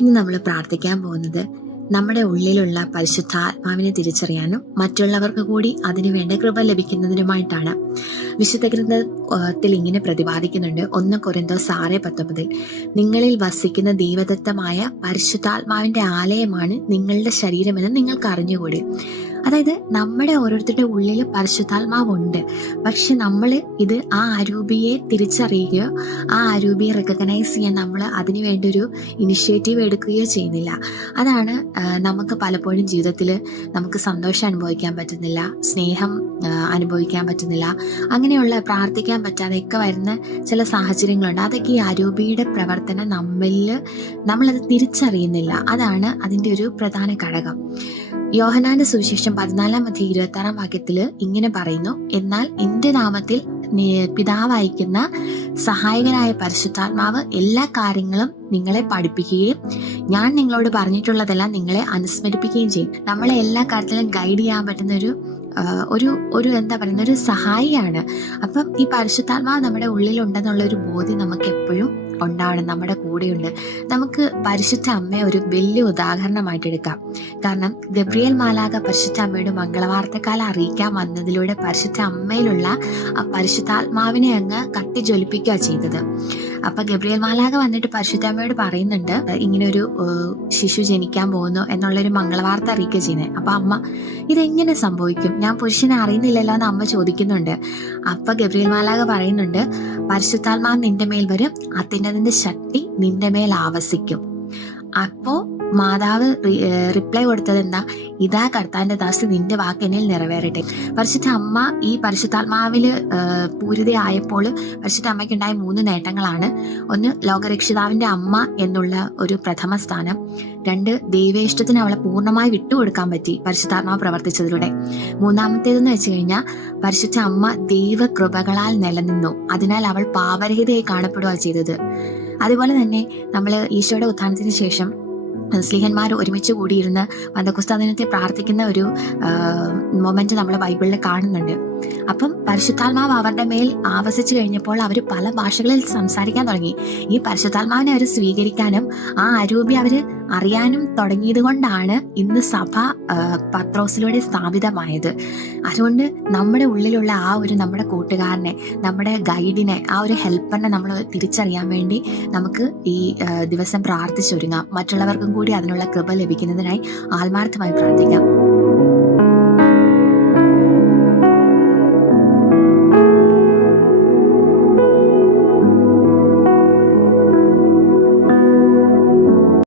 ഇന്ന് നമ്മൾ പ്രാർത്ഥിക്കാൻ പോകുന്നത് നമ്മുടെ ഉള്ളിലുള്ള പരിശുദ്ധാത്മാവിനെ തിരിച്ചറിയാനും മറ്റുള്ളവർക്ക് കൂടി അതിനുവേണ്ട കൃപ ലഭിക്കുന്നതിനുമായിട്ടാണ്. വിശുദ്ധ ഗ്രന്ഥത്തിൽ ഇങ്ങനെ പ്രതിപാദിക്കുന്നുണ്ട്. 1 കൊരിന്തോസ് 6:19 നിങ്ങളിൽ വസിക്കുന്ന ദൈവദത്തമായ പരിശുദ്ധാത്മാവിന്റെ ആലയമാണ് നിങ്ങളുടെ ശരീരമെന്ന് നിങ്ങൾക്ക് അറിഞ്ഞുകൂടി. അതായത് നമ്മുടെ ഓരോരുത്തരുടെ ഉള്ളിൽ പരിശുദ്ധാത്മാവുണ്ട്. പക്ഷെ നമ്മൾ ഇത് ആ അരൂപിയെ തിരിച്ചറിയുകയോ ആ അരൂപിയെ റെക്കഗ്നൈസ് ചെയ്യാൻ നമ്മൾ അതിനു വേണ്ടി ഒരു ഇനിഷ്യേറ്റീവ് എടുക്കുകയോ ചെയ്യുന്നില്ല. അതാണ് നമുക്ക് പലപ്പോഴും ജീവിതത്തിൽ നമുക്ക് സന്തോഷം അനുഭവിക്കാൻ പറ്റുന്നില്ല, സ്നേഹം അനുഭവിക്കാൻ പറ്റുന്നില്ല, അങ്ങനെയുള്ള പ്രാർത്ഥിക്കാൻ പറ്റാതെയൊക്കെ വരുന്ന ചില സാഹചര്യങ്ങളുണ്ട്. അതൊക്കെ ഈ അരൂപിയുടെ പ്രവർത്തനം നമ്മളത് തിരിച്ചറിയുന്നില്ല. അതാണ് അതിൻ്റെ ഒരു പ്രധാന ഘടകം. യോഹന്നാന്റെ സുവിശേഷം 14:26 ഇങ്ങനെ പറയുന്നു, എന്നാൽ എൻ്റെ നാമത്തിൽ പിതാവ് അയക്കുന്ന സഹായകനായ പരിശുദ്ധാത്മാവ് എല്ലാ കാര്യങ്ങളും നിങ്ങളെ പഠിപ്പിക്കുകയും ഞാൻ നിങ്ങളോട് പറഞ്ഞിട്ടുള്ളതെല്ലാം നിങ്ങളെ അനുസ്മരിപ്പിക്കുകയും ചെയ്യും. നമ്മളെ എല്ലാ കാര്യത്തിലും ഗൈഡ് ചെയ്യാൻ പറ്റുന്ന ഒരു എന്താ പറയുന്ന ഒരു സഹായിയാണ്. അപ്പം ഈ പരിശുദ്ധാത്മാവ് നമ്മുടെ ഉള്ളിലുണ്ടെന്നുള്ളൊരു ബോധ്യം നമുക്ക് എപ്പോഴും ഉണ്ടാവണം, നമ്മുടെ കൂടെയുണ്ട്. നമുക്ക് പരിശുദ്ധ അമ്മയെ ഒരു വലിയ ഉദാഹരണമായിട്ട് എടുക്കാം. കാരണം ഗബ്രിയേൽ മാലാഖ പരിശുദ്ധ അമ്മയുടെ മംഗളവാർത്തക്കാലം അറിയിക്കാൻ വന്നതിലൂടെ പരിശുദ്ധ അമ്മയിലുള്ള ആ പരിശുദ്ധാത്മാവിനെ അങ്ങ് കത്തിജ്വലിപ്പിക്കുക ചെയ്തത്. അപ്പൊ ഗബ്രിയേൽ മാലാഖ വന്നിട്ട് പരിശുദ്ധ അമ്മയോട് പറയുന്നുണ്ട്, ഇങ്ങനെ ഒരു ശിശു ജനിക്കാൻ പോകുന്നു എന്നുള്ളൊരു മംഗളവാർത്ത അറിയിക്കുക ചെയ്യുന്നത്. അപ്പൊ അമ്മ ഇതെങ്ങനെ സംഭവിക്കും, ഞാൻ പുരുഷനെ അറിയുന്നില്ലല്ലോ എന്ന് അമ്മ ചോദിക്കുന്നുണ്ട്. അപ്പൊ ഗബ്രിയേൽ മാലാഖ പറയുന്നുണ്ട്, പരിശുദ്ധാത്മാവ് നിന്റെ മേൽ വരും, അതിൻ്റെ ശക്തി നിന്റെ മേൽ ആവസിക്കും. അപ്പോ മാതാവ് റിപ്ലൈ കൊടുത്തത് എന്താ, ഇതാ കർത്താവിന്റെ ദാസി, നിന്റെ വാക്ക് എന്നിൽ നിറവേറട്ടെ. പരിശുദ്ധ അമ്മ ഈ പരിശുദ്ധാത്മാവില് പൂരിതയായപ്പോൾ പരിശുദ്ധ അമ്മയ്ക്കുണ്ടായ 3 നേട്ടങ്ങളാണ്. 1, ലോകരക്ഷിതാവിന്റെ അമ്മ എന്നുള്ള ഒരു പ്രഥമ സ്ഥാനം. 2, ദൈവേഷ്ടത്തിന് അവളെ പൂർണ്ണമായി വിട്ടുകൊടുക്കാൻ പറ്റി പരിശുദ്ധാത്മാവ് പ്രവർത്തിച്ചതിലൂടെ. 3-മത്തേതെന്ന് വെച്ച് കഴിഞ്ഞാൽ പരിശുദ്ധ അമ്മ ദൈവകൃപകളാൽ നിലനിന്നു, അതിനാൽ അവൾ പാപരഹിതയായി കാണപ്പെടുക ചെയ്തത്. അതുപോലെ തന്നെ നമ്മൾ ഈശോയുടെ ഉത്ഥാനത്തിന് ശേഷം സ്ലീഹന്മാർ ഒരുമിച്ച് കൂടിയിരുന്ന് പന്തക്കോസ്താ ദിനത്തെ പ്രാർത്ഥിക്കുന്ന ഒരു മൊമെന്റ് നമ്മൾ ബൈബിളിൽ കാണുന്നുണ്ട്. അപ്പം പരിശുദ്ധാത്മാവ് അവരുടെ മേൽ ആവസിച്ചു കഴിഞ്ഞപ്പോൾ അവർ പല ഭാഷകളിൽ സംസാരിക്കാൻ തുടങ്ങി. ഈ പരിശുദ്ധാത്മാവിനെ അവർ സ്വീകരിക്കാനും ആ അരൂപി അവർ അറിയാനും തുടങ്ങിയത് കൊണ്ടാണ് ഇന്ന് സഭ പത്രോസിലൂടെ സ്ഥാപിതമായത്. അതുകൊണ്ട് നമ്മുടെ ഉള്ളിലുള്ള നമ്മുടെ കൂട്ടുകാരനെ, നമ്മുടെ ഗൈഡിനെ, ആ ഒരു ഹെൽപ്പറിനെ നമ്മൾ തിരിച്ചറിയാൻ വേണ്ടി നമുക്ക് ഈ ദിവസം പ്രാർത്ഥിച്ചൊരുങ്ങാം. മറ്റുള്ളവർക്കും കൂടി അതിനുള്ള കൃപ ലഭിക്കുന്നതിനായി ആത്മാർത്ഥമായി പ്രാർത്ഥിക്കാം.